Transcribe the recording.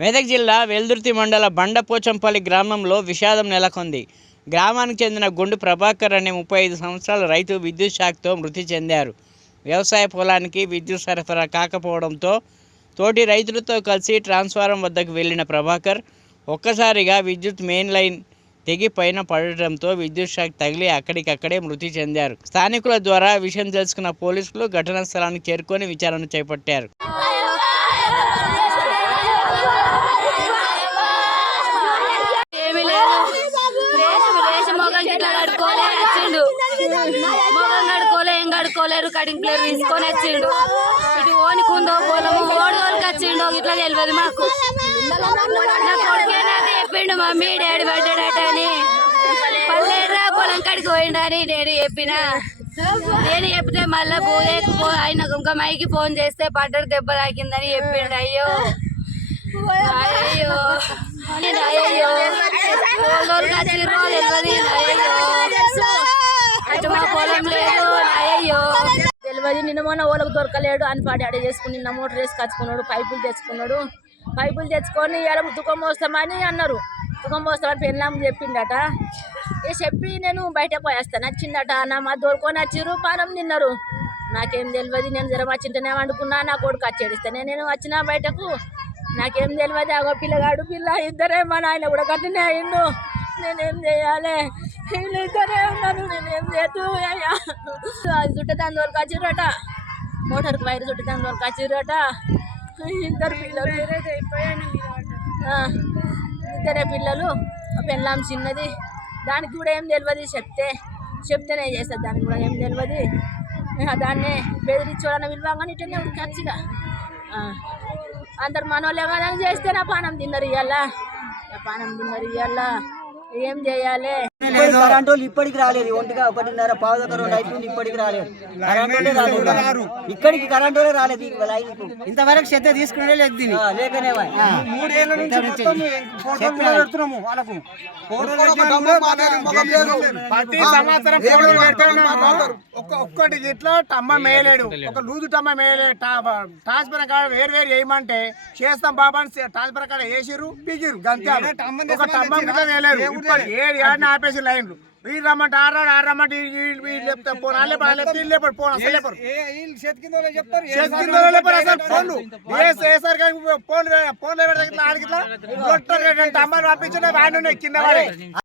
మెదక్ జిల్లా వెల్దుర్తి మండల బండపోచంపల్లి గ్రామంలో విషాదం నెలకొంది. గ్రామానికి చెందిన గుండు ప్రభాకర్ అనే ముప్పై ఐదు సంవత్సరాల రైతు విద్యుత్ షాక్తో మృతి చెందారు. వ్యవసాయ పొలానికి విద్యుత్ సరఫరా కాకపోవడంతో తోటి రైతులతో కలిసి ట్రాన్స్ఫారం వద్దకు వెళ్ళిన ప్రభాకర్ ఒక్కసారిగా విద్యుత్ మెయిన్ లైన్ తెగి పైన పడటంతో విద్యుత్ షాక్ తగిలి అక్కడికక్కడే మృతి చెందారు. స్థానికుల ద్వారా విషయం తెలుసుకున్న పోలీసులు ఘటనా స్థలానికి చేరుకొని విచారణ చేపట్టారు ఏమీ లేదు రేషం రేషం మొగం ఇట్లా కడుకోలే వచ్చిండు మొగం కడుకోలే ఏం కడుకోలేరు కటింగ్ ప్లేయర్ తీసుకొని వచ్చిండు. ఇటు ఓనికుందో పొలము ఓడోళ్ళకి వచ్చిండు ఇట్లా తెలియదు మాకు. నా కొడుకే నాకు చెప్పిండు మమ్మీ డాడీ పడ్డాడట అని. పల్లెరా పొలం కడికి పోయిండు అని నేను చెప్పిన. నేను చెప్తే మళ్ళా పోలేకు పో ఆయన ఇంకా మైకి ఫోన్ చేస్తే పడ్డడు దెబ్బ తాకిందని చెప్పిండు. అయ్యో. అయ్యో. అయ్యో రోజులు కచ్చిర్రో తెలియదు అయ్యో అటు మా పొలం లేదు. అయ్యో తెలియదు నిన్న మొన్న ఓలకు దొరకలేడు. అని పాడి అడే చేసుకుని నిన్న మోటార్ వేసి కచ్చుకున్నాడు పైపులు తెచ్చుకున్నాడు. పైపులు తెచ్చుకొని ఇలా దుఃఖం పోస్తామని అన్నారు. దుఃఖం పోస్తామని పెళ్ళాం చెప్పిండట. ఏ చెప్పి నేను బయట పోయేస్తాను వచ్చిందట నా మా దొరుకొని వచ్చిర్రు పానం తిన్నారు. నాకేం తెలియదు నేను జ్వరం వచ్చింటేనే వండుకున్నా నా కొడుకు వచ్చేడిస్తానే నేను వచ్చిన బయటకు నాకేం తెలియదు. అగో పిల్లగాడు పిల్ల ఇద్దరే మా నాయన కూడా గట్టినే అయిండు. నేనేం చేయాలి? వీళ్ళిద్దరే ఉన్నారు నేనేం చేతు అయ్యా? అది చుట్టదాని వరకు వచ్చిరట మోటార్కి వైర్ చుట్టదాని వరకు వచ్చిరట ఇద్దరు పిల్లలు. ఆ, ఇద్దరే పిల్లలు. పెళ్ళాం చిన్నది. దానికి కూడా ఏం తెలియదు చెప్తే. చెప్తేనే చేస్తారు దానికి కూడా ఏం తెలియదు ఇక దాన్ని బెదిరించోడన్న విలువంగానే ఉంది ఖర్చుగా. అందరు మనోళ్ళు ఏమైనా చేస్తే నా పానం తిన్నారు ఇవాళ నా పానం తిన్నారు ఇవాళ ఏం చేయాలి? కరెంటు వాళ్ళు ఇప్పటికి రాలేదు. ఒంటిగా ఒకటిన్నర పావుదొక రెండు అయిపోయింది ఇప్పటికి రాలేదు. కరెంటు రాలేదు. ఇక్కడికి కరెంటు రాలేదు లైన్కు ఇంతవరకు శ్రద్ధ తీసుకునే లేదు దీన్ని. లేకనే. మూడేళ్ళ నుంచి వాళ్ళకు. ప్రతి సంవత్సరం ఒక్కటి ఇట్లా టమ్మ మేయలేడు ఒక లూజు టమ్మ మేయలేడు ట్రాన్స్ఫర్ కాడ వేరు వేరు వేయమంటే చేస్తాం బాబా అని ట్రాన్స్ఫర్ కాడ వేసిర్రు పీకిరు గంతే ఒక టమ్మ మీద వేయలేరు. ఇప్పుడు ఆపేసి లైన్లు. వీళ్ళు రమ్మంటే ఆరాడు ఆరు రమ్మంటే వీళ్ళు వీళ్ళు చెప్తే పోను వాళ్ళు పోను అసలు చేతికిందో ఫోన్లు. వేసి ఫోన్ ఇట్లా ఆడికి ఇట్లా పంపించిన ఉన్నాయి కింద పడి